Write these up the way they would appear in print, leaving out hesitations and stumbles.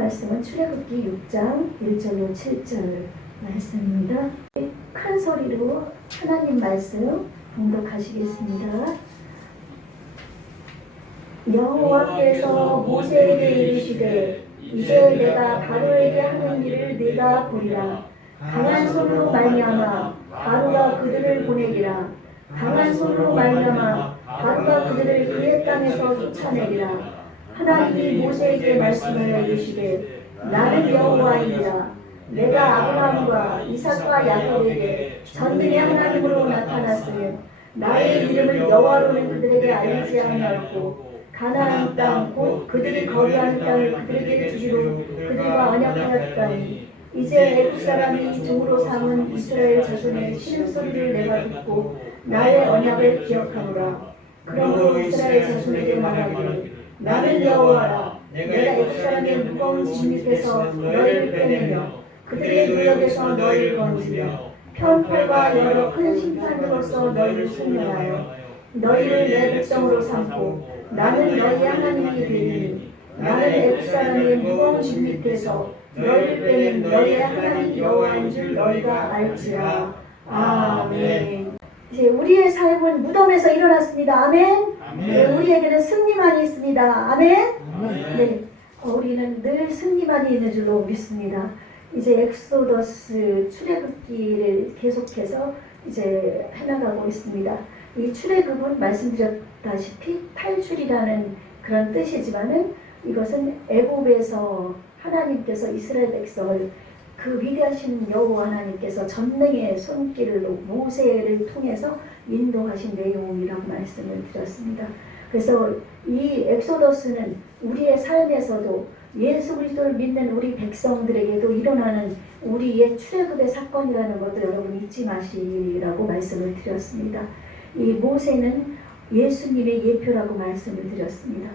말씀은 출애굽기 6장 1절로 7절 말씀입니다. 큰 소리로 하나님 말씀 봉독하시겠습니다. 여호와께서 모세에게 이르시되 이제 내가 바로에게 하는 일을 네가 보리라. 강한 손으로 말미암아 바로가 그들을 보내리라. 강한 손으로 말미암아 바로가 그들을 그의 땅에서 쫓아내리라. 하나님이 모세에게 말씀하여 이르시되 나는 여호와이니라. 내가 아브라함과 이삭과 야곱에게 전능의 하나님으로 나타났으며 나의 이름을 여호와로는 그들에게 알리지 아니하였고 가나안 땅 곧 그들이 거주하는 땅을 그들에게 주기로 그들과 언약하였다니 이제 애굽 사람이 종으로 삼은 이스라엘 자손의 신음소리를 내가 듣고 나의 언약을 기억하노라. 그러므로 이스라엘 자손에게 말하기를 나는 여호와라. 내가 애굽 사람의 무거운 짐 밑에서 너희를 빼내며 그들의 노역에서 너희를 건지며 편팔과 여러 큰 심판으로서 너희를 순명하여 너희를 내 백성으로 삼고 나는 너희 하나님이 되리니 나는 애굽 사람의 무거운 짐 밑에서 너희를 빼낸 너희의 하나님 여호와인 줄 너희가 알지라. 아멘. 이제 우리의 삶은 무덤에서 일어났습니다. 아멘. 네, 우리에게는 승리만이 있습니다. 아멘. 네, 우리는 늘 승리만이 있는 줄로 믿습니다. 이제 엑소더스 출애굽기를 계속해서 이제 해나가고 있습니다. 이 출애굽은 말씀드렸다시피 탈출이라는 그런 뜻이지만은 이것은 애굽에서 하나님께서 이스라엘 백성을 그 위대하신 여호와 하나님께서 전능의 손길로 모세를 통해서 인도하신 내용이라고 말씀을 드렸습니다. 그래서 이 엑소더스는 우리의 삶에서도 예수 그리스도를 믿는 우리 백성들에게도 일어나는 우리의 출애굽의 사건이라는 것도 여러분 잊지 마시라고 말씀을 드렸습니다. 이 모세는 예수님의 예표라고 말씀을 드렸습니다.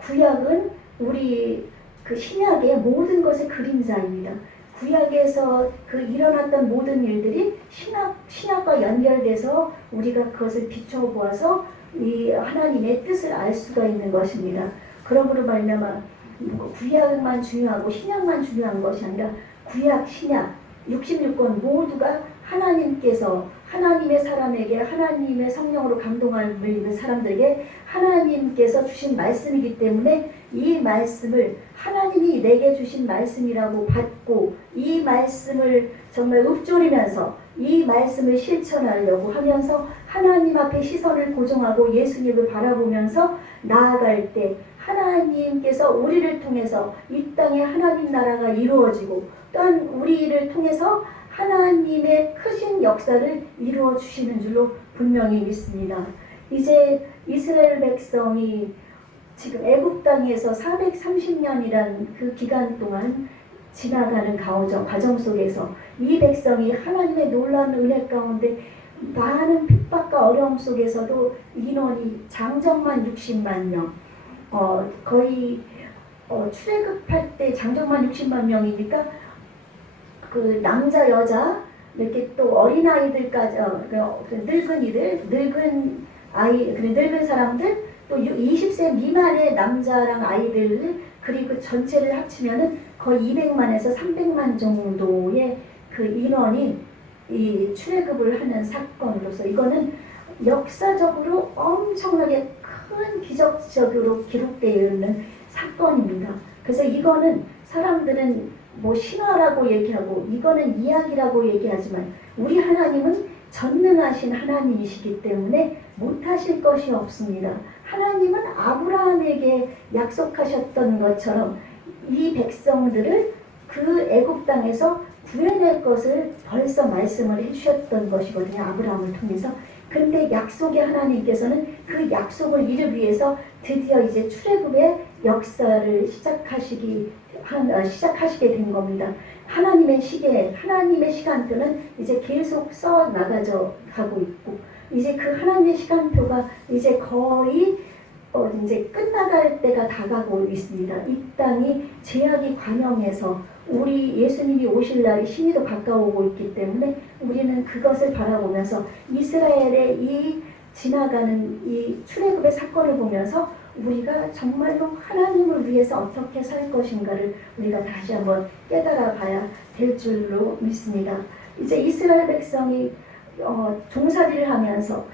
구약은 우리 그 신약의 모든 것의 그림자입니다. 구약에서 그 일어났던 모든 일들이 신약과 연결돼서 우리가 그것을 비춰보아서 이 하나님의 뜻을 알 수가 있는 것입니다. 그러므로 말미암아 구약만 중요하고 신약만 중요한 것이 아니라 구약, 신약, 66권 모두가 하나님께서 하나님의 사람에게 하나님의 성령으로 감동함을 입은 사람들에게 하나님께서 주신 말씀이기 때문에 이 말씀을 하나님이 내게 주신 말씀이라고 받고 이 말씀을 정말 읊조리면서 이 말씀을 실천하려고 하면서 하나님 앞에 시선을 고정하고 예수님을 바라보면서 나아갈 때 하나님께서 우리를 통해서 이 땅에 하나님 나라가 이루어지고 또한 우리를 통해서 하나님의 크신 역사를 이루어 주시는 줄로 분명히 믿습니다. 이제 이스라엘 백성이 지금 애굽 땅에서 430년이란 그 기간 동안 지나가는 과정 속에서 이 백성이 하나님의 놀라운 은혜 가운데 많은 핍박과 어려움 속에서도 인원이 장정만 60만 명, 거의 출애굽할 때 장정만 60만 명이니까 그 남자 여자 이렇게 또 어린 아이들까지 늙은이들 늙은 아이 늙은 사람들 또 20세 미만의 남자랑 아이들 그리고 전체를 합치면은 거의 200만에서 300만 정도의 그 인원이 이 출애굽을 하는 사건으로서 이거는 역사적으로 엄청나게 큰 기적적으로 기록되어 있는 사건입니다. 그래서 이거는 사람들은 뭐 신화라고 얘기하고 이거는 이야기라고 얘기하지만 우리 하나님은 전능하신 하나님이시기 때문에 못하실 것이 없습니다. 하나님은 아브라함에게 약속하셨던 것처럼 이 백성들을 그 애굽 땅에서 구해낼 것을 벌써 말씀을 해주셨던 것이거든요. 아브라함을 통해서. 근데 약속의 하나님께서는 그 약속을 이루기 위해서 드디어 이제 출애굽의 역사를 시작하시게 된 겁니다. 하나님의 시계, 하나님의 시간표는 이제 계속 써 나가져 가고 있고 이제 그 하나님의 시간표가 이제 거의 이제 끝나갈 때가 다가오고 있습니다. 이 땅이 죄악이 관영해서 우리 예수님이 오실 날이 신이도 가까워오고 있기 때문에 우리는 그것을 바라보면서 이스라엘의 이 지나가는 이 출애굽의 사건을 보면서 우리가 정말로 하나님을 위해서 어떻게 살 것인가를 우리가 다시 한번 깨달아 봐야 될 줄로 믿습니다. 이제 이스라엘 백성이 종살이를 하면서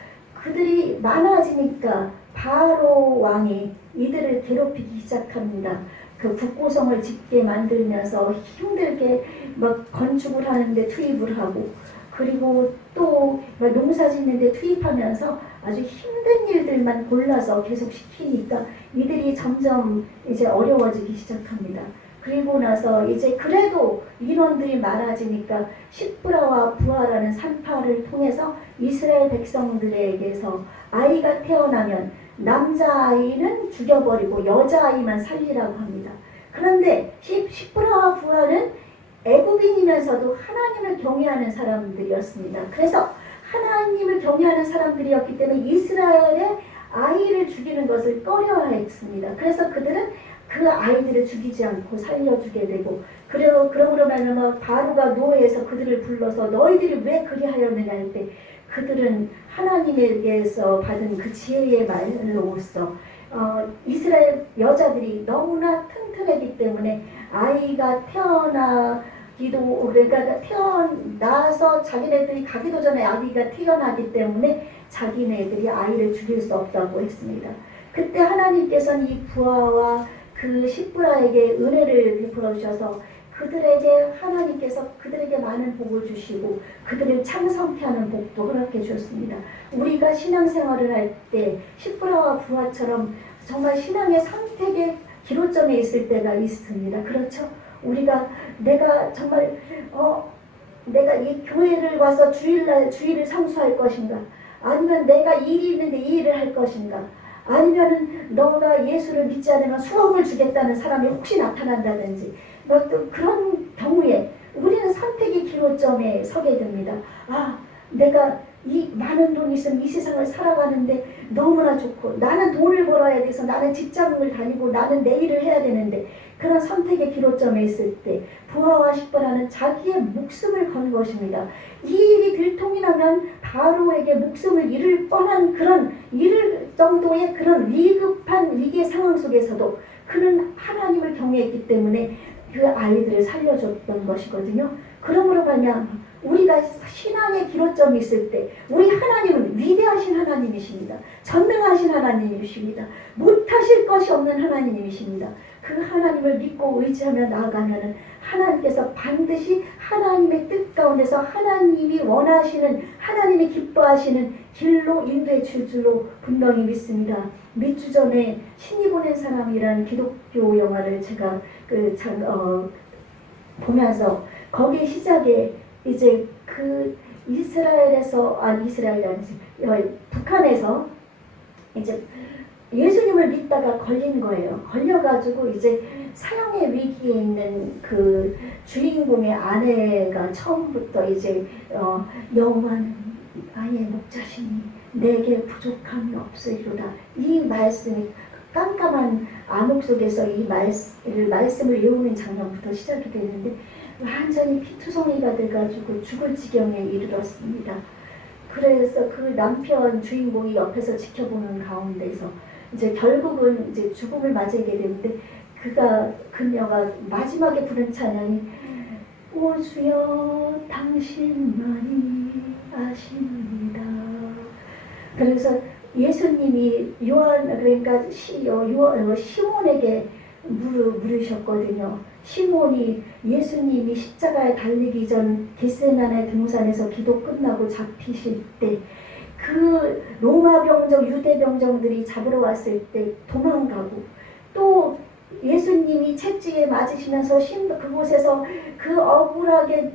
그들이 많아지니까 바로 왕이 이들을 괴롭히기 시작합니다. 그 북고성을 짓게 만들면서 힘들게 막 건축을 하는데 투입을 하고, 그리고 또 농사 짓는데 투입하면서 아주 힘든 일들만 골라서 계속 시키니까 이들이 점점 이제 어려워지기 시작합니다. 그리고 나서 이제 그래도 인원들이 많아지니까 십브라와 부하라는 산파를 통해서 이스라엘 백성들에게서 아이가 태어나면 남자아이는 죽여버리고 여자아이만 살리라고 합니다. 그런데 십브라와 부하는 애굽인이면서도 하나님을 경외하는 사람들이었습니다. 그래서 하나님을 경외하는 사람들이었기 때문에 이스라엘의 아이를 죽이는 것을 꺼려했습니다. 그래서 그들은 그 아이들을 죽이지 않고 살려주게 되고, 그러므로 말하면 바로가 노예에서 그들을 불러서 너희들이 왜 그리하였느냐 할 때 그들은 하나님에게서 받은 그 지혜의 말로써 이스라엘 여자들이 너무나 튼튼하기 때문에 아이가 그러니까 태어나서 자기네들이 가기도 전에 아기가 태어나기 때문에 자기네들이 아이를 죽일 수 없다고 했습니다. 그때 하나님께서는 이 부하와 그 십브라에게 은혜를 베풀어 주셔서 하나님께서 그들에게 많은 복을 주시고 그들을 창성케 하는 복도 허락해 주셨습니다. 우리가 신앙생활을 할 때 십브라와 부하처럼 정말 신앙의 선택의 기로점에 있을 때가 있습니다. 그렇죠? 내가 정말 내가 이 교회를 와서 주일을 상수할 것인가, 아니면 내가 일이 있는데 이 일을 할 것인가, 아니면은 너가 예수를 믿지 않으면 수억을 주겠다는 사람이 혹시 나타난다든지, 또 그런 경우에 우리는 선택의 기로점에 서게 됩니다. 내가 이 많은 돈이 있으면 이 세상을 살아가는데 너무나 좋고, 나는 돈을 벌어야 돼서 나는 직장을 다니고 나는 내 일을 해야 되는데, 그런 선택의 기로점에 있을 때 부하와 십브라는 자기의 목숨을 건 것입니다. 이 일이 들통이 나면 바로에게 목숨을 잃을 뻔한 잃을 정도의 그런 위급한 위기의 상황 속에서도 그는 하나님을 경외했기 때문에 그 아이들을 살려줬던 것이거든요. 그러므로 말미암아 우리가 신앙의 기로점이 있을 때 우리 하나님은 위대하신 하나님이십니다. 전능하신 하나님이십니다. 못하실 것이 없는 하나님이십니다. 그 하나님을 믿고 의지하며 나아가면 하나님께서 반드시 하나님의 뜻 가운데서 하나님이 원하시는, 하나님이 기뻐하시는 길로 인도해 줄 줄로 분명히 믿습니다. 몇 주 전에 신이 보낸 사람이라는 기독교 영화를 제가 보면서 거기 시작에 이제 그 북한에서 이제 예수님을 믿다가 걸린 거예요. 걸려가지고 이제 사형의 위기에 있는 그 주인공의 아내가 처음부터 이제 여호와는 나의 목자시니 내게 부족함이 없으리로다. 이 말씀이 깜깜한 암흑 속에서 이 말씀을 외우는 장면부터 시작이 되는데 완전히 피투성이가 돼가지고 죽을 지경에 이르렀습니다. 그래서 그 남편 주인공이 옆에서 지켜보는 가운데서 이제 결국은 이제 죽음을 맞이하게 되는데 그녀가 마지막에 부른 찬양이 오 주여 당신만이 아십니다. 그래서 예수님이 시몬에게 물으셨거든요. 시몬이 예수님이 십자가에 달리기 전 겟세마네 등산에서 기도 끝나고 잡히실 때 그 로마 병정, 유대 병정들이 잡으러 왔을 때 도망가고, 또 예수님이 채찍에 맞으시면서 그곳에서 그 억울하게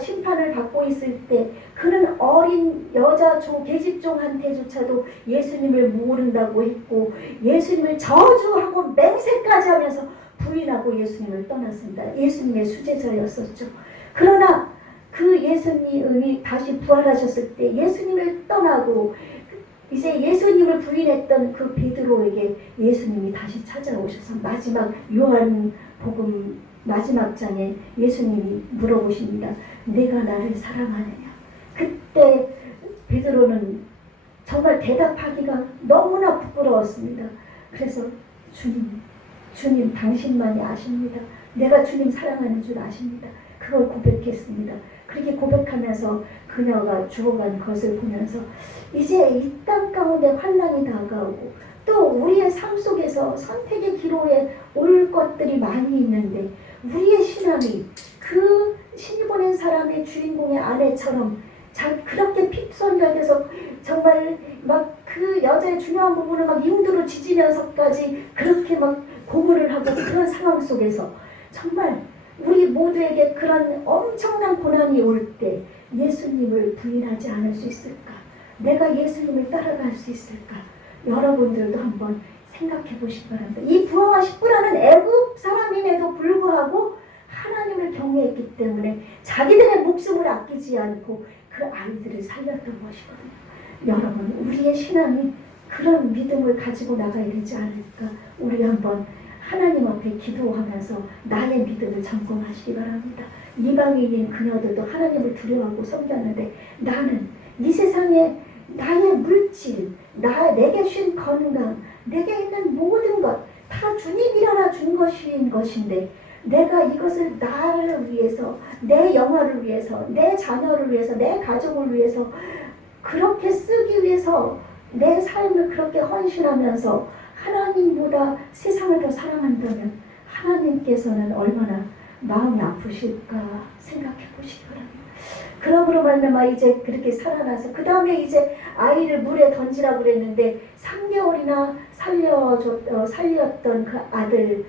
심판을 받고 있을 때 그는 어린 여자 계집종한테조차도 예수님을 모른다고 했고 예수님을 저주하고 맹세까지 하면서 부인하고 예수님을 떠났습니다. 예수님의 수제자였었죠. 그러나 그 예수님이 다시 부활하셨을 때 예수님을 떠나고 이제 예수님을 부인했던 그 베드로에게 예수님이 다시 찾아오셔서 마지막 요한복음 마지막 장에 예수님이 물어보십니다. 내가 나를 사랑하느냐? 그때 베드로는 정말 대답하기가 너무나 부끄러웠습니다. 그래서 주님 당신만이 아십니다. 내가 주님 사랑하는 줄 아십니다. 그걸 고백했습니다. 그렇게 고백하면서 그녀가 죽어간 것을 보면서 이제 이 땅 가운데 환난이 다가오고 또 우리의 삶 속에서 선택의 기로에 올 것들이 많이 있는데 우리의 신앙이 그 신이 보낸 사람의 주인공의 아내처럼 그렇게 핍선역에서 정말 막 그 여자의 중요한 부분을 막 인두로 지지면서까지 그렇게 막 고문을 하고 그런 상황 속에서 정말 우리 모두에게 그런 엄청난 고난이 올 때 예수님을 부인하지 않을 수 있을까? 내가 예수님을 따라갈 수 있을까? 여러분들도 한번 생각해 보시기 바랍니다. 이 부하와 십부라는 애굽 사람임에도 불구하고 하나님을 경외했기 때문에 자기들의 목숨을 아끼지 않고 그 아이들을 살렸던 것이거든요. 여러분, 우리의 신앙이 그런 믿음을 가지고 나가야 되지 않을까? 우리 한번 하나님 앞에 기도하면서 나의 믿음을 점검하시기 바랍니다. 이방인인 그녀들도 하나님을 두려워하고 섬겼는데 나는 이 세상에 나의 물질, 내게 준 건강, 내게 있는 모든 것 다 주님이 일어나 준 것인데 내가 이것을 나를 위해서, 내 영화를 위해서, 내 자녀를 위해서, 내 가족을 위해서 그렇게 쓰기 위해서 내 삶을 그렇게 헌신하면서 하나님보다 세상을 더 사랑한다면 하나님께서는 얼마나 마음이 아프실까 생각해 보시기 바랍니다. 그러므로 말미암아 이제 그렇게 살아나서 그 다음에 이제 아이를 물에 던지라고 그랬는데 3개월이나 살렸던 그 아들을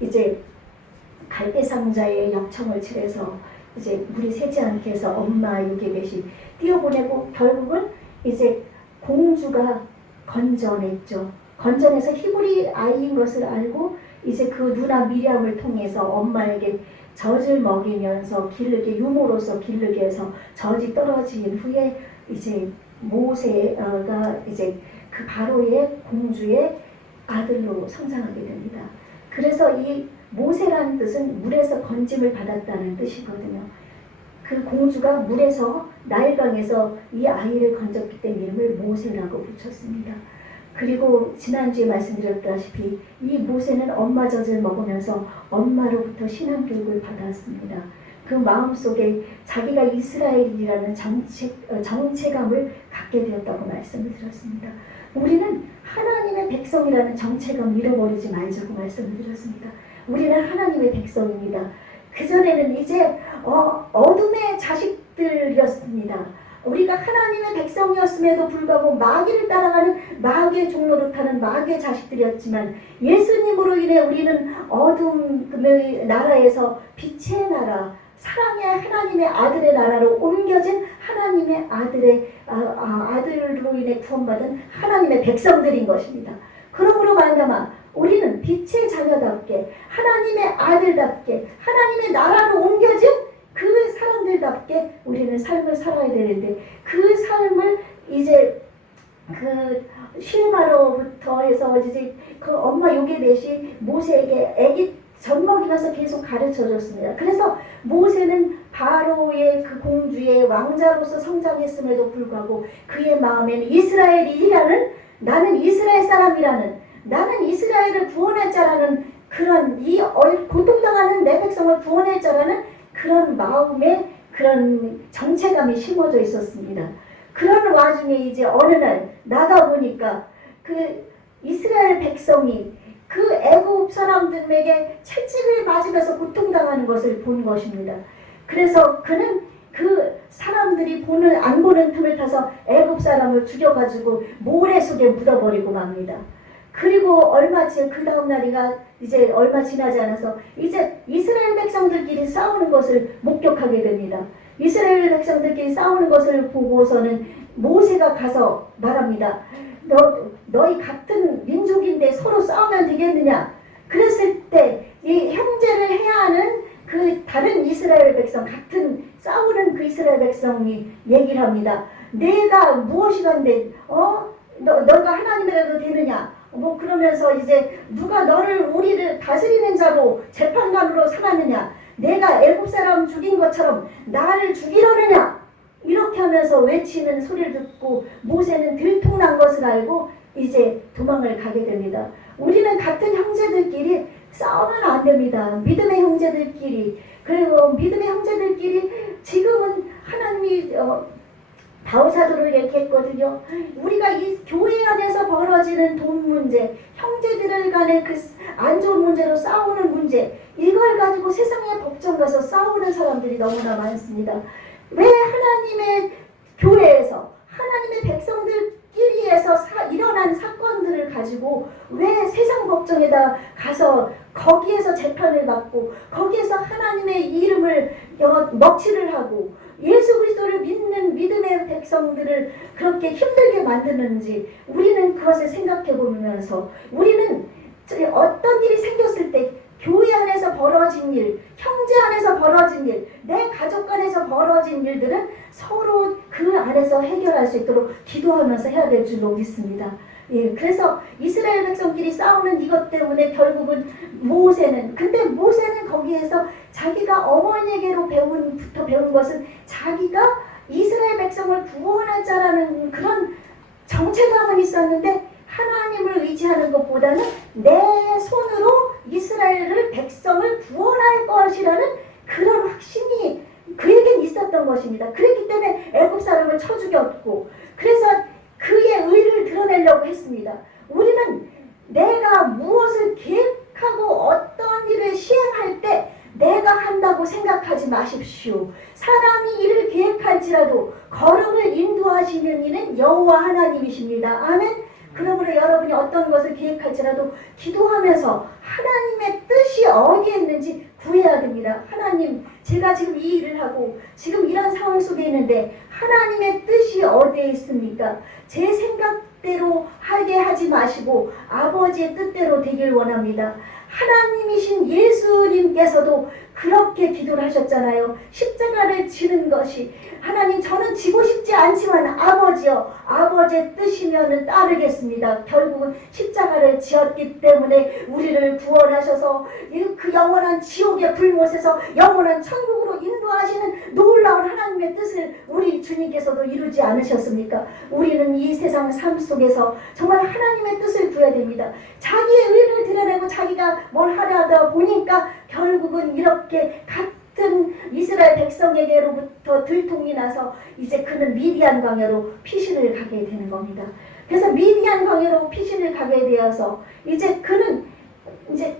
이제 갈대상자에 역청을 칠해서 이제 물이 새지 않게 해서 엄마 육에 계신 띄어보내고 결국은 이제 공주가 건져냈죠. 건져내서 히브리 아이인 것을 알고 이제 그 누나 미리암을 통해서 엄마에게 젖을 먹이면서 기르게 유모로서 기르게 해서 젖이 떨어진 후에 이제 모세가 이제 그 바로의 공주의 아들로 성장하게 됩니다. 그래서 이 모세라는 뜻은 물에서 건짐을 받았다는 뜻이거든요. 그 공주가 물에서 나일강에서 이 아이를 건졌기 때문에 이름을 모세라고 붙였습니다. 그리고 지난주에 말씀드렸다시피 이 모세는 엄마 젖을 먹으면서 엄마로부터 신앙교육을 받았습니다. 그 마음속에 자기가 이스라엘이라는 정체감을 갖게 되었다고 말씀을 드렸습니다. 우리는 하나님의 백성이라는 정체감을 잃어버리지 말자고 말씀을 드렸습니다. 우리는 하나님의 백성입니다. 그전에는 이제 어둠의 자식들이었습니다. 우리가 하나님의 백성이었음에도 불구하고 마귀를 따라가는 마귀의 종로를 타는 마귀의 자식들이었지만 예수님으로 인해 우리는 어둠의 나라에서 빛의 나라, 사랑의 하나님의 아들의 나라로 옮겨진 하나님의 아들로 인해 구원받은 하나님의 백성들인 것입니다. 그러므로 말미암아 우리는 빛의 자녀답게 하나님의 아들답게 하나님의 나라로 옮겨진 그 사람들답게 우리는 삶을 살아야 되는데 그 삶을 이제 그 쉴마로부터 해서 이제 그 엄마 요괴 대신 모세에게 애기 젖 먹이면서 계속 가르쳐 줬습니다. 그래서 모세는 바로의 그 공주의 왕자로서 성장했음에도 불구하고 그의 마음에는 이스라엘이라는 나는 이스라엘 사람이라는 나는 이스라엘을 구원할 자라는 그런 이 고통당하는 내 백성을 구원할 자라는 그런 마음에 그런 정체감이 심어져 있었습니다. 그런 와중에 이제 어느 날 나가보니까 그 이스라엘 백성이 그 애굽 사람들에게 채찍을 맞으면서 고통당하는 것을 본 것입니다. 그래서 그는 그 사람들이 안 보는 틈을 타서 애굽 사람을 죽여가지고 모래 속에 묻어버리고 맙니다. 그리고 그 다음 날이가 이제 얼마 지나지 않아서 이제 이스라엘 백성들끼리 싸우는 것을 목격하게 됩니다. 이스라엘 백성들끼리 싸우는 것을 보고서는 모세가 가서 말합니다. 너희 같은 민족인데 서로 싸우면 되겠느냐? 그랬을 때 이 형제를 해야 하는 그 다른 이스라엘 백성, 같은 싸우는 그 이스라엘 백성이 얘기를 합니다. 내가 무엇이간데 너가 하나님이라도 되느냐? 그러면서 이제 누가 우리를 다스리는 자로 재판관으로 삼았느냐? 내가 애굽 사람 죽인 것처럼 나를 죽이려느냐? 이렇게 하면서 외치는 소리를 듣고 모세는 들통난 것을 알고 이제 도망을 가게 됩니다. 우리는 같은 형제들끼리 싸우면 안 됩니다. 믿음의 형제들끼리. 그리고 믿음의 형제들끼리 지금은 하나님이 바울사도를 얘기했거든요. 우리가 이 교회 안에서 벌어지는 돈 문제, 형제들 간의 그 안 좋은 문제로 싸우는 문제, 이걸 가지고 세상의 법정 가서 싸우는 사람들이 너무나 많습니다. 왜 하나님의 교회에서 하나님의 백성들끼리에서 일어난 사건들을 가지고 왜 세상 법정에다 가서 거기에서 재판을 받고 거기에서 하나님의 이름을 먹칠을 하고 예수 그리스도를 믿는 믿음의 백성들을 그렇게 힘들게 만드는지 우리는 그것을 생각해 보면서 우리는 어떤 일이 생겼을 때 교회 안에서 벌어진 일, 형제 안에서 벌어진 일, 내 가족 안에서 벌어진 일들은 서로 그 안에서 해결할 수 있도록 기도하면서 해야 될 줄로 믿습니다. 예, 그래서 이스라엘 백성끼리 싸우는 이것 때문에 결국은 근데 모세는 거기에서 자기가 어머니에게로 배운 것은 자기가 이스라엘 백성을 구원할 자라는 그런 정체감은 있었는데 하나님을 의지하는 것보다는 내 손으로 이스라엘을 백성을 구원할 것이라는 그런 확신이 그에겐 있었던 것입니다. 그렇기 때문에 애굽 사람을 쳐 죽였고 그래서 그의 의를 드러내려고 했습니다. 우리는 내가 무엇을 계획하고 어떤 일을 시행할 때 내가 한다고 생각하지 마십시오. 사람이 일을 계획할지라도 걸음을 인도하시는 이는 여호와 하나님이십니다. 아멘. 그러므로 여러분이 어떤 것을 계획할지라도 기도하면서 하나님의 뜻이 어디에 있는지 구해야 됩니다. 하나님, 제가 지금 이 일을 하고 지금 이런 상황 속에 있는데 하나님의 뜻이 어디에 있습니까? 제 생각대로 하게 하지 마시고 아버지의 뜻대로 되길 원합니다. 하나님이신 예수님께서도 그렇게 기도를 하셨잖아요. 십자가를 지는 것이 하나님 저는 지고 싶지 않지만 아버지여 아버지의 뜻이면 따르겠습니다. 결국은 십자가를 지었기 때문에 우리를 구원하셔서 그 영원한 지옥의 불못에서 영원한 천국으로 인도하시는 놀라운 하나님의 뜻을 우리 주님께서도 이루지 않으셨습니까? 우리는 이 세상 삶 속에서 정말 하나님의 뜻을 구해야 됩니다. 자기의 의를 드러내고 자기가 뭘 하려다 보니까 결국은 이렇게 같은 이스라엘 백성에게로부터 들통이 나서 이제 그는 미디안 광야로 피신을 가게 되는 겁니다. 그래서 미디안 광야로 피신을 가게 되어서 이제 그는 이제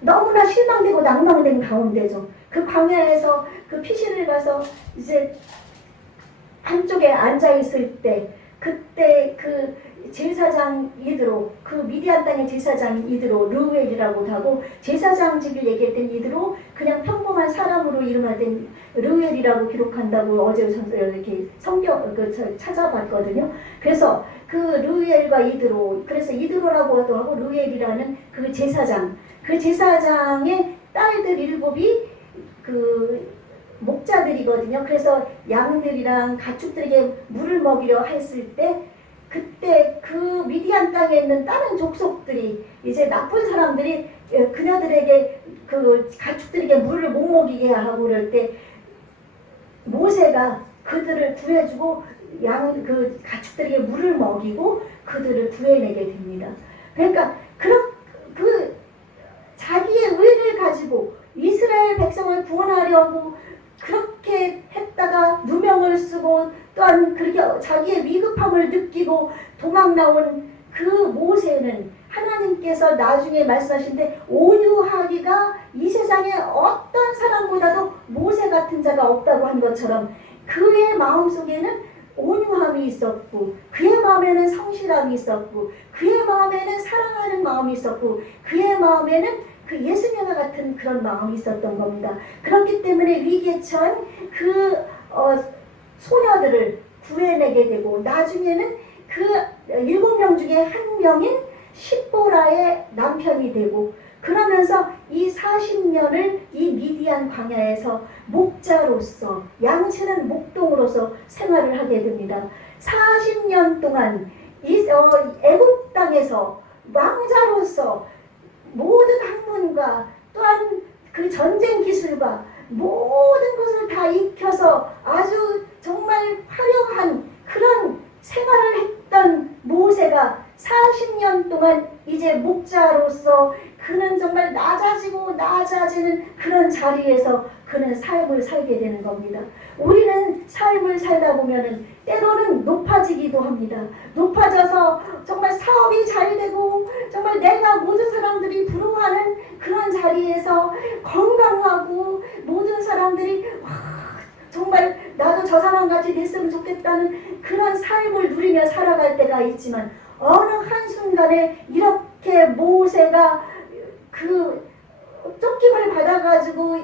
너무나 실망되고 낭망된 가운데죠. 그 광야에서 그 피신을 가서 이제 한쪽에 앉아 있을 때 그때 그 제사장 이드로 그 미디안 땅의 제사장 이드로 르우엘이라고 하고 제사장직을 얘기할 땐 이드로 그냥 평범한 사람으로 이름할 땐 르우엘이라고 기록한다고 어제 이렇게 성경 찾아봤거든요. 그래서 그 르우엘과 이드로 그래서 이드로라고도 하고 르우엘이라는 그 제사장의 딸들 7이 그 목자들이거든요. 그래서 양들이랑 가축들에게 물을 먹이려 했을 때 그때 그 미디안 땅에 있는 다른 족속들이 이제 나쁜 사람들이 그녀들에게 그 가축들에게 물을 못 먹이게 하고 그럴 때 모세가 그들을 구해주고 그 가축들에게 물을 먹이고 그들을 구해내게 됩니다. 그러니까 그 자기의 의를 가지고 이스라엘 백성을 구원하려고 그렇게 했다가 누명을 쓰고 또한 그렇게 자기의 위급함을 느끼고 도망 나온 그 모세는 하나님께서 나중에 말씀하신데 온유하기가 이 세상에 어떤 사람보다도 모세 같은 자가 없다고 한 것처럼 그의 마음속에는 온유함이 있었고 그의 마음에는 성실함이 있었고 그의 마음에는 사랑하는 마음이 있었고 그의 마음에는 그 예수님과 같은 그런 마음이 있었던 겁니다. 그렇기 때문에 위기에 처한 그 소녀들을 구해내게 되고 나중에는 그 7명 중에 1명인 십보라의 남편이 되고 그러면서 이 40년을 이 미디안 광야에서 목자로서 양치는 목동으로서 생활을 하게 됩니다. 40년 동안 이 애국 땅에서 왕자로서 모든 학문과 또한 그 전쟁 기술과 모든 것을 다 익혀서 아주 정말 화려한 그런 생활을 했던 모세가 40년 동안 이제 목자로서 그는 정말 낮아지고 낮아지는 그런 자리에서 그는 삶을 살게 되는 겁니다. 우리는 삶을 살다 보면은 때로는 높아지기도 합니다. 높아져서 정말 사업이 잘 되고 정말 내가 모든 사람들이 부러워하는 그런 자리에서 건강하고 모든 사람들이 와, 정말 나도 저 사람같이 됐으면 좋겠다는 그런 삶을 누리며 살아갈 때가 있지만 어느 한순간에 이렇게 모세가 그 쫓김을 받아가지고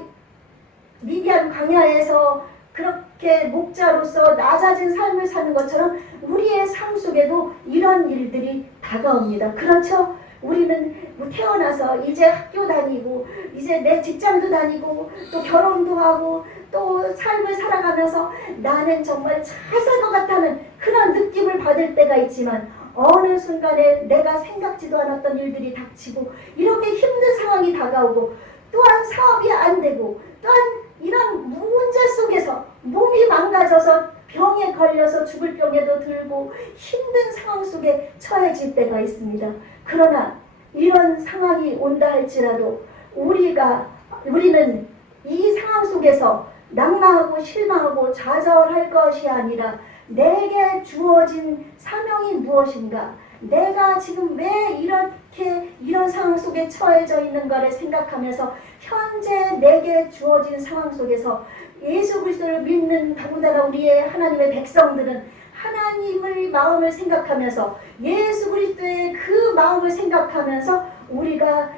미디안 광야에서 그렇게 목자로서 낮아진 삶을 사는 것처럼 우리의 삶 속에도 이런 일들이 다가옵니다. 그렇죠? 우리는 태어나서 이제 학교 다니고 이제 내 직장도 다니고 또 결혼도 하고 또 삶을 살아가면서 나는 정말 잘 살 것 같다는 그런 느낌을 받을 때가 있지만 어느 순간에 내가 생각지도 않았던 일들이 닥치고 이렇게 힘든 상황이 다가오고 또한 사업이 안 되고 또한 이런 문제 속에서 몸이 망가져서 병에 걸려서 죽을 병에도 들고 힘든 상황 속에 처해질 때가 있습니다. 그러나 이런 상황이 온다 할지라도 우리는 이 상황 속에서 낙망하고 실망하고 좌절할 것이 아니라 내게 주어진 사명이 무엇인가? 내가 지금 왜 이런 상황 속에 처해져 있는가를 생각하면서 현재 내게 주어진 상황 속에서 예수 그리스도를 믿는 더군다나 우리의 하나님의 백성들은 하나님의 마음을 생각하면서 예수 그리스도의 그 마음을 생각하면서 우리가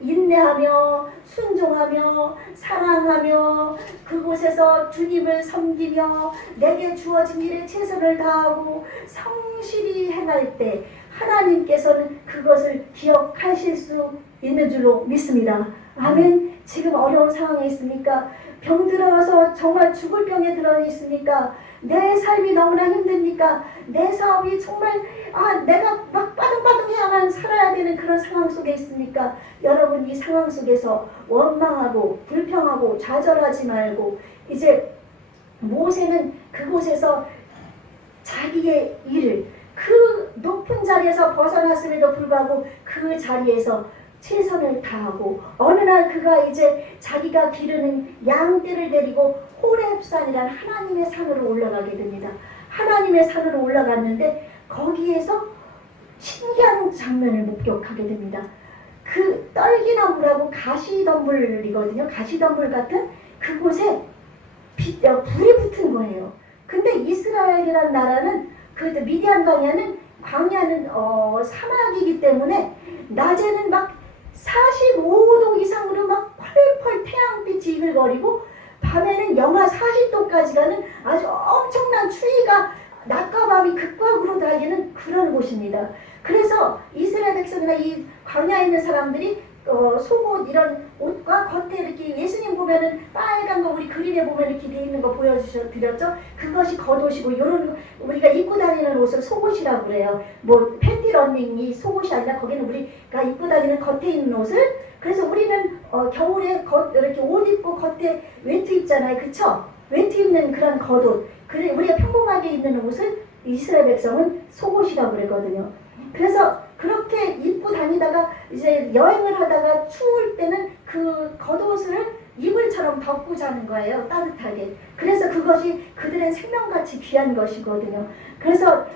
인내하며 순종하며 사랑하며 그곳에서 주님을 섬기며 내게 주어진 일에 최선을 다하고 성실히 행할 때 하나님께서는 그것을 기억하실 수 있는 줄로 믿습니다. 아멘. 지금 어려운 상황에 있습니까? 병들어서 정말 죽을 병에 들어 있습니까? 내 삶이 너무나 힘듭니까? 내 사업이 정말 내가 막 빠둥빠둥해야만 살아야 되는 그런 상황 속에 있습니까? 여러분 이 상황 속에서 원망하고 불평하고 좌절하지 말고 이제 모세는 그곳에서 자기의 일을 그 높은 자리에서 벗어났음에도 불구하고 그 자리에서 최선을 다하고 어느 날 그가 이제 자기가 기르는 양떼를 데리고 호렙산이라는 하나님의 산으로 올라가게 됩니다. 하나님의 산으로 올라갔는데 거기에서 신기한 장면을 목격하게 됩니다. 그 떨기나무라고 가시덤불이거든요. 가시덤불 같은 그곳에 불이 붙은 거예요. 근데 이스라엘이라는 나라는 그 미디안 광야는 사막이기 때문에 낮에는 막 45도 이상으로 막 펄펄 태양빛이 이글거리고 밤에는 영하 40도까지 가는 아주 엄청난 추위가 낮과 밤이 극과극으로 달리는 그런 곳입니다. 그래서 이스라엘 백성이나 이 광야에 있는 사람들이 속옷 이런 옷과 겉에 이렇게 예수님 보면은 빨간 거 우리 그림에 보면 이렇게 돼 있는 거 보여드렸죠. 그것이 겉옷이고 이런 우리가 입고 다니는 옷을 속옷이라고 그래요. 뭐 팬티 러닝이 속옷이 아니라 거기는 우리가 입고 다니는 겉에 있는 옷을 그래서 우리는 겨울에 이렇게 옷 입고 겉에 외투 입잖아요. 그쵸? 외투 입는 그런 겉옷. 그래 우리가 평범하게 입는 옷을 이스라엘 백성은 속옷이라고 그랬거든요. 그래서 그렇게 입고 다니다가 이제 여행을 하다가 추울 때는 그 겉옷을 이불처럼 덮고 자는 거예요. 따뜻하게. 그래서 그것이 그들의 생명같이 귀한 것이거든요. 그래서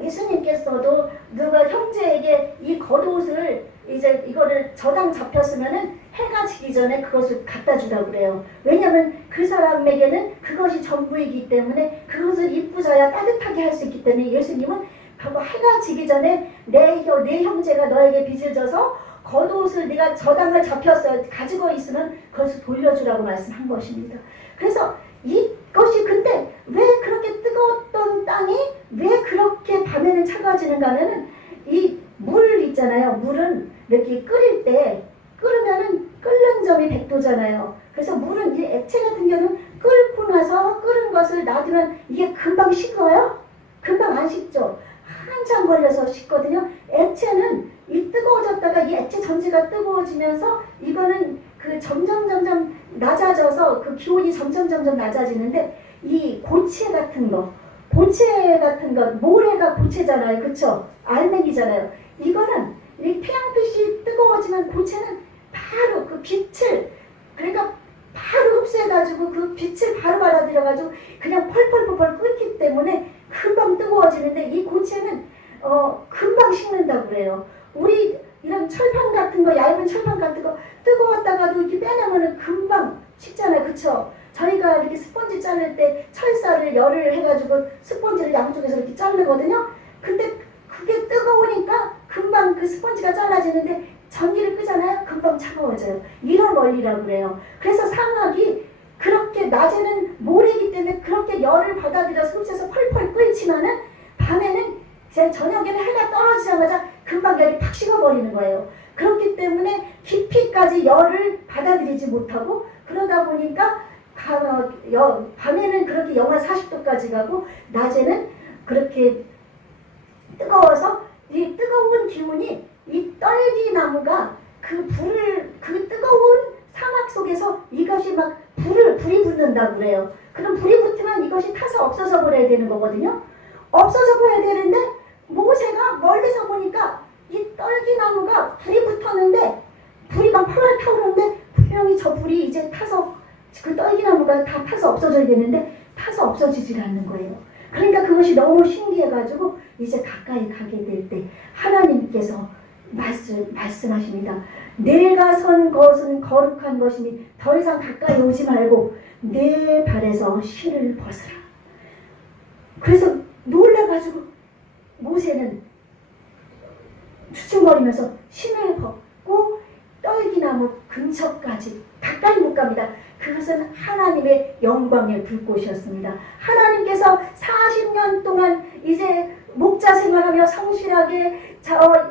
예수님께서도 누가 형제에게 이 겉옷을 이제 이거를 저당 잡혔으면은 해가 지기 전에 그것을 갖다 주라고 그래요. 왜냐하면 그 사람에게는 그것이 전부이기 때문에 그것을 입고 자야 따뜻하게 할 수 있기 때문에 예수님은 하고 해가 지기 전에 내 형제가 너에게 빚을 져서 겉옷을 네가 저당을 잡혔어 가지고 있으면 그것을 돌려주라고 말씀한 것입니다. 그래서 이것이 근데 왜 그렇게 뜨거웠던 땅이 왜 그렇게 밤에는 차가워지는가 하면은 이 물 있잖아요. 물은 이렇게 끓으면은 끓는 점이 100도잖아요. 그래서 물은 이 액체 같은 경우는 끓고 나서 끓은 것을 놔두면 이게 금방 식어요? 금방 안 식죠. 한참 걸려서 식거든요. 액체는 이 뜨거워졌다가 이 액체 전체가 뜨거워지면서 이거는 그 점점 낮아져서 그 기온이 점점 낮아지는데 이 고체 같은 거 보채 같은 것, 모래가 보채잖아요. 그쵸? 알맹이잖아요. 이거는 이 태양빛이 뜨거워지면 보채는 바로 그 빛을, 그러니까 바로 흡수해가지고 그 빛을 바로 받아들여가지고 그냥 펄펄펄펄 끓기 때문에 금방 뜨거워지는데, 이 고체는 금방 식는다고 그래요. 우리 이런 철판 같은 거, 얇은 철판 같은 거 뜨거웠다가도 이렇게 빼내면은 금방 식잖아요. 그쵸? 저희가 이렇게 스펀지 자를 때 철사를 열을 해가지고 스펀지를 양쪽에서 이렇게 자르거든요. 근데 그게 뜨거우니까 금방 그 스펀지가 잘라지는데, 전기를 끄잖아요. 금방 차가워져요. 이런 원리라고 그래요. 그래서 상학이 그렇게 낮에는 모래이기 때문에 그렇게 열을 받아들여서 흡수해서 펄펄 끓지만은 밤에는 저녁에는 해가 떨어지자마자 금방 열이 팍 식어버리는 거예요. 그렇기 때문에 깊이까지 열을 받아들이지 못하고, 그러다 보니까 밤에는 그렇게 영하 40도까지 가고 낮에는 그렇게 뜨거워서 이 뜨거운 기운이 이 떨기나무가 그 뜨거운 사막 속에서 이것이 막 불이 붙는다고 그래요. 그럼 불이 붙으면 이것이 타서 없어져 버려야 되는 거거든요. 없어져 버려야 되는데, 모세가 멀리서 보니까 이 떨기나무가 불이 붙었는데, 불이 막 펄펄 타오르는데, 분명히 저 불이 이제 타서, 그 떨기나무가 다 타서 없어져야 되는데 타서 없어지질 않는 거예요. 그러니까 그것이 너무 신기해가지고 이제 가까이 가게 될 때 하나님께서 말씀하십니다. 내가 선 것은 거룩한 것이니 더 이상 가까이 오지 말고 내 발에서 실을 벗으라. 그래서 놀라가지고 모세는 추춤거리면서 신을 벗고 떨기나무 근처까지 가까이 못 갑니다. 그것은 하나님의 영광의 불꽃이었습니다. 하나님께서 40년 동안 이제 목자 생활하며 성실하게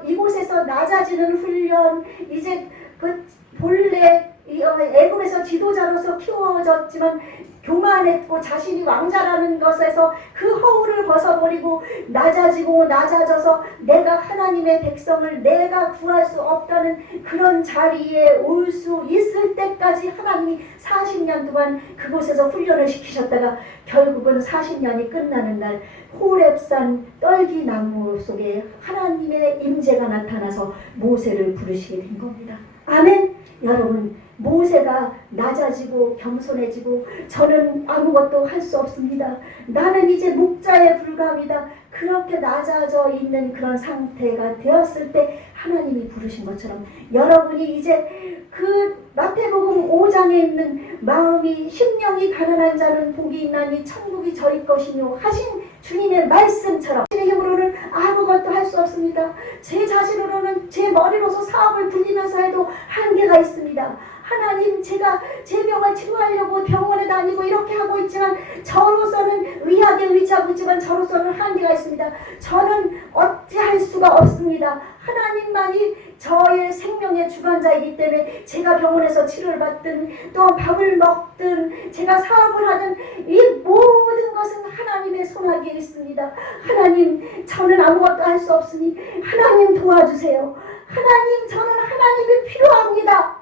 이곳에서 낮아지는 훈련, 이제 그 본래 애굽에서 지도자로서 키워졌지만 교만했고 자신이 왕자라는 것에서 그 허울을 벗어버리고 낮아져서 내가 하나님의 백성을 내가 구할 수 없다는 그런 자리에 올 수 있을 때까지 하나님이 40년 동안 그곳에서 훈련을 시키셨다가 결국은 40년이 끝나는 날 호렙산 떨기나무 속에 하나님의 임재가 나타나서 모세를 부르시게 된 겁니다. 아멘. 여러분, 모세가 낮아지고 겸손해지고 저는 아무것도 할 수 없습니다. 나는 이제 목자에 불과합니다. 그렇게 낮아져 있는 그런 상태가 되었을 때 하나님이 부르신 것처럼 여러분이 이제 그 마태복음 5장에 있는 마음이 심령이 가난한 자는 복이 있나니 천국이 저희 것이며 하신 주님의 말씀처럼 제 힘으로는 아무것도 할 수 없습니다. 제 자신으로는 제 머리로서 사업을 불리면서 해도 한계가 있습니다. 하나님, 제가 제 병을 치료하려고 병원에 다니고 이렇게 하고 있지만 저로서는 의학에 의지하고 있지만 저로서는 한계가 있습니다. 저는 어찌할 수가 없습니다. 하나님만이 저의 생명의 주관자이기 때문에 제가 병원에서 치료를 받든 또 밥을 먹든 제가 사업을 하든 이 모든 것은 하나님의 손아귀에 있습니다. 하나님, 저는 아무것도 할 수 없으니 하나님 도와주세요. 하나님, 저는 하나님이 필요합니다.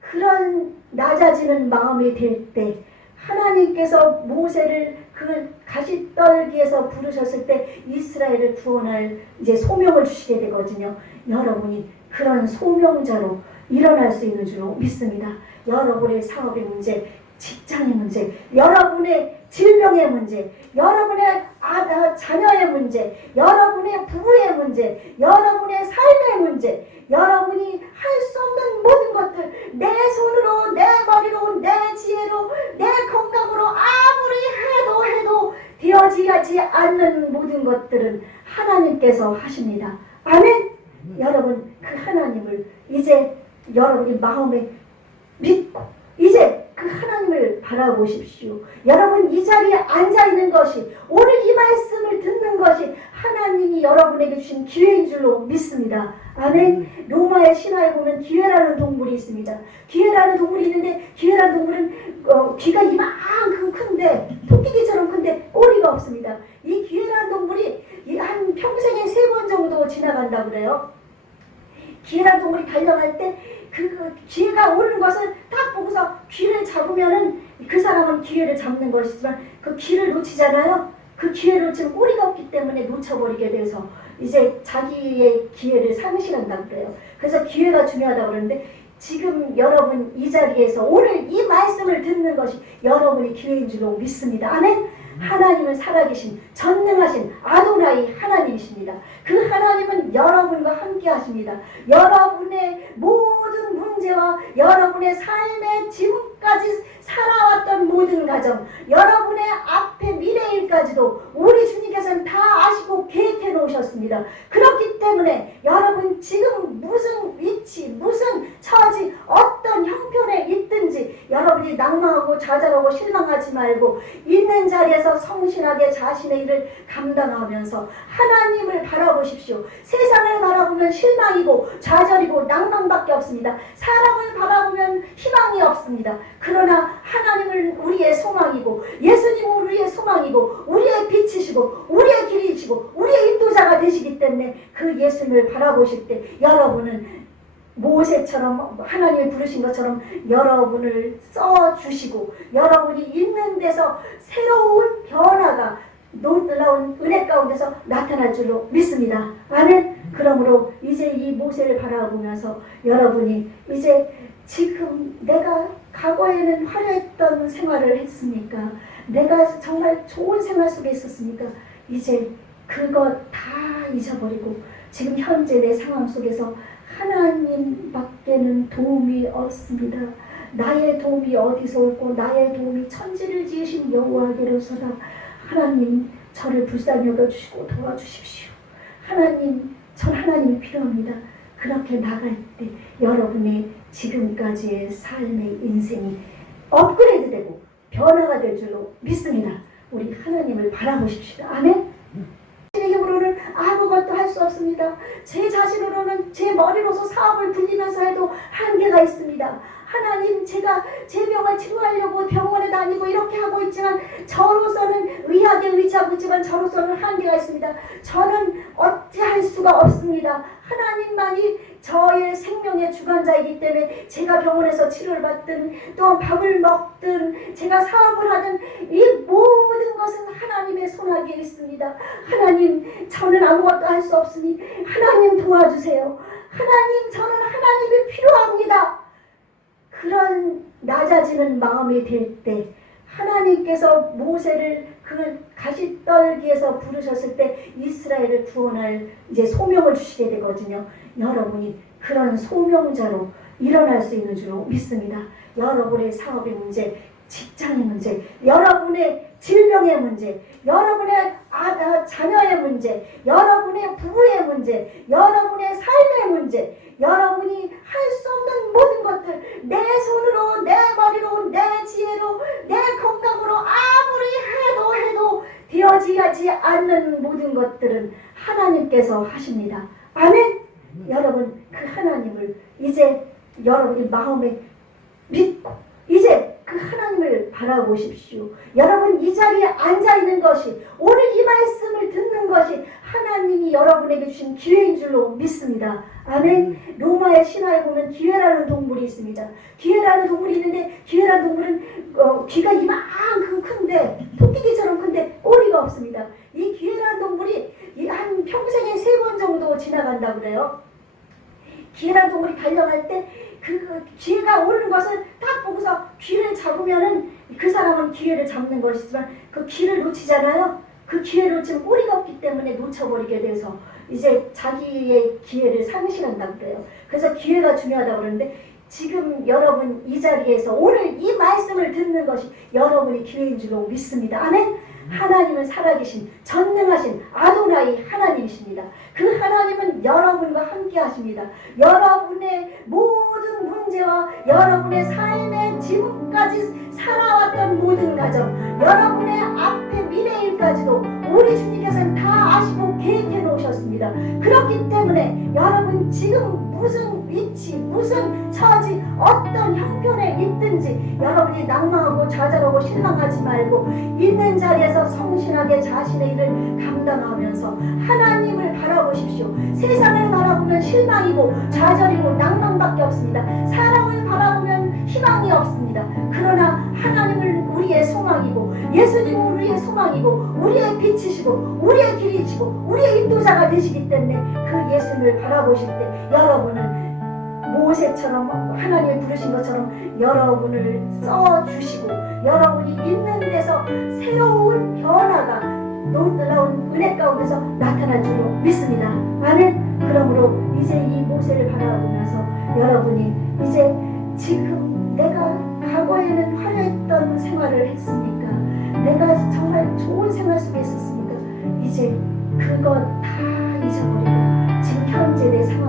그런 낮아지는 마음이 될 때 하나님께서 모세를 그 가시떨기에서 부르셨을 때 이스라엘을 구원할 이제 소명을 주시게 되거든요. 여러분이 그런 소명자로 일어날 수 있는 줄 믿습니다. 여러분의 사업의 문제, 직장의 문제, 여러분의 질병의 문제, 여러분의 자녀의 문제, 여러분의 부부의 문제, 여러분의 삶의 문제, 여러분이 할 수 없는 모든 것들, 내 손으로, 내 머리로, 내 지혜로, 내 건강으로 아무리 해도 되어지지 않는 모든 것들은 하나님께서 하십니다. 아멘. 여러분, 그 하나님을 이제 여러분이 마음에 믿고 이제 그 하나님을 바라보십시오. 여러분, 이 자리에 앉아있는 것이, 오늘 이 말씀을 듣는 것이 하나님이 여러분에게 주신 기회인 줄로 믿습니다. 아멘. 로마의 신화에 보면 기회라는 동물이 있습니다. 기회라는 동물이 있는데 기회라는 동물은 귀가 이만큼 큰데 토끼귀처럼 큰데 꼬리가 없습니다. 이 기회라는 동물이 한 평생에 3번 정도 지나간다고 그래요. 기회라는 동물이 달려갈 때 그 기회가 오는 것을 딱 보고서 귀를 잡으면은 그 사람은 기회를 잡는 것이지만 그 귀를 놓치잖아요. 그 기회를 지금 우리가 없기 때문에 놓쳐버리게 돼서 이제 자기의 기회를 상실한다고 그래요. 그래서 기회가 중요하다고 그러는데 지금 여러분 이 자리에서 오늘 이 말씀을 듣는 것이 여러분의 기회인 줄로 믿습니다. 아멘. 하나님은 살아계신 전능하신 아도나이 하나님이십니다. 그 하나님은 여러분과 함께 하십니다. 여러분의 모든 문제와 여러분의 삶의 지금까지 살아왔던 모든 가정, 여러분의 앞에 미래일까지도 우리 주님께서는 다 아시고 계획해 놓으셨습니다. 그렇기 때문에 여러분 지금 무슨 위치, 무슨 처지, 어떤 형편에 있든지 여러분이 낭망하고 좌절하고 실망하지 말고 있는 자리에서 성실하게 자신의 일을 감당하면서 하나님을 바라보십시오. 세상을 바라보면 실망이고 좌절이고 낭망밖에 없습니다. 사람을 바라보면 희망이 없습니다. 그러나 하나님은 우리의 소망이고 예수님은 우리의 소망이고 우리의 빛이시고 우리의 길이시고 우리의 인도자가 되시기 때문에 그 예수님을 바라보실 때 여러분은 모세처럼 하나님이 부르신 것처럼 여러분을 써주시고 여러분이 있는 데서 새로운 변화가 놀라운 은혜 가운데서 나타날 줄로 믿습니다. 아멘. 그러므로 이제 이 모세를 바라보면서 여러분이 이제 지금 내가 과거에는 화려했던 생활을 했습니까? 내가 정말 좋은 생활 속에 있었습니까? 이제 그것 다 잊어버리고 지금 현재 내 상황 속에서 하나님밖에는 도움이 없습니다. 나의 도움이 어디서 올고 나의 도움이 천지를 지으신 여호와께로서다. 하나님 저를 불쌍히 여겨주시고 도와주십시오. 하나님 전 하나님이 필요합니다. 그렇게 나갈 때 여러분의 지금까지의 삶의 인생이 업그레이드되고 변화가 될 줄로 믿습니다. 우리 하나님을 바라보십시오. 아멘. 제 힘으로는 아무것도 할 수 없습니다. 제 자신으로는 제 머리로서 사업을 불리면서 해도 한계가 있습니다. 하나님 제가 제 병을 치료하려고 병원에 다니고 이렇게 하고 있지만 저로서는 의학에 의지하고 있지만 저로서는 한계가 있습니다. 저는 어찌할 수가 없습니다. 하나님만이 저의 생명의 주관자이기 때문에 제가 병원에서 치료를 받든 또 밥을 먹든 제가 사업을 하든 이 모든 것은 하나님의 손아귀에 있습니다. 하나님 저는 아무것도 할 수 없으니 하나님 도와주세요. 하나님 저는 하나님이 필요합니다. 그런 낮아지는 마음이 될 때 하나님께서 모세를 그 가시떨기에서 부르셨을 때 이스라엘을 구원할 이제 소명을 주시게 되거든요. 여러분이 그런 소명자로 일어날 수 있는 줄로 믿습니다. 여러분의 사업의 문제, 직장의 문제, 여러분의 질병의 문제, 여러분의 자녀의 문제, 여러분의 부부의 문제, 여러분의 삶의 문제, 여러분이 할 수 없는 모든 것들 내 손으로 내 머리로 내 지혜로 내 건강으로 아무리 해도 되어지지 않는 모든 것들은 하나님께서 하십니다. 아멘. 여러분 그 하나님을 이제 여러분이 마음에 믿고 이제 그 하나님을 바라보십시오. 여러분 이 자리에 앉아있는 것이 오늘 이 말씀을 듣는 것이 하나님이 여러분에게 주신 기회인 줄로 믿습니다. 아멘. 로마의 신화에 보면 기회라는 동물이 있습니다. 기회라는 동물이 있는데 기회라는 동물은 귀가 이만큼 큰데 토끼귀처럼 큰데 꼬리가 없습니다. 이 기회라는 동물이 한 평생에 3번 정도 지나간다고 그래요. 기회라는 동물이 달려갈 때 그 기회가 오는 것을 딱 보고서 귀를 잡으면은 그 사람은 기회를 잡는 것이지만 그 귀를 놓치잖아요. 그 기회를 놓치면 꼬리가 없기 때문에 놓쳐버리게 돼서 이제 자기의 기회를 상실한다고 그래요. 그래서 기회가 중요하다고 그러는데 지금 여러분 이 자리에서 오늘 이 말씀을 듣는 것이 여러분의 기회인 줄로 믿습니다. 아멘. 하나님은 살아계신 전능하신 아도나이 하나님이십니다. 그 하나님은 여러분과 함께 하십니다. 여러분의 모든 문제와 여러분의 삶의 지금까지 살아왔던 모든 가정, 여러분의 앞에 미래일까지도 우리 주님께서는 다 아시고 계획해 놓으셨습니다. 그렇기 때문에 여러분 지금 무슨 위치, 무슨 처지, 어떤 형편에 있든지 여러분이 낭망하고 좌절하고 실망하지 말고 있는 자리에서 성실하게 자신의 일을 감당하면서 하나님을 바라보십시오. 세상을 바라보면 실망이고 좌절이고 낭망밖에 없습니다. 사람을 바라보면 희망이 없습니다. 그러나 하나님을 우리의 우리의 소망이고 예수님은 우리의 소망이고 우리의 빛이시고 우리의 길이시고 우리의 인도자가 되시기 때문에 그 예수님을 바라보실 때 여러분은 모세처럼 하나님이 부르신 것처럼 여러분을 써주시고 여러분이 있는 데서 새로운 변화가 놀라운 은혜 가운데서 나타날 줄로 믿습니다. 아멘. 그러므로 이제 이 모세를 바라보면서 여러분이 이제 지금 내가 과거에는 화려했던 생활을 했습니까? 내가 정말 좋은 생활 속에 있었습니까? 이제 그것 다 잊어버리고 지금 현재 내 삶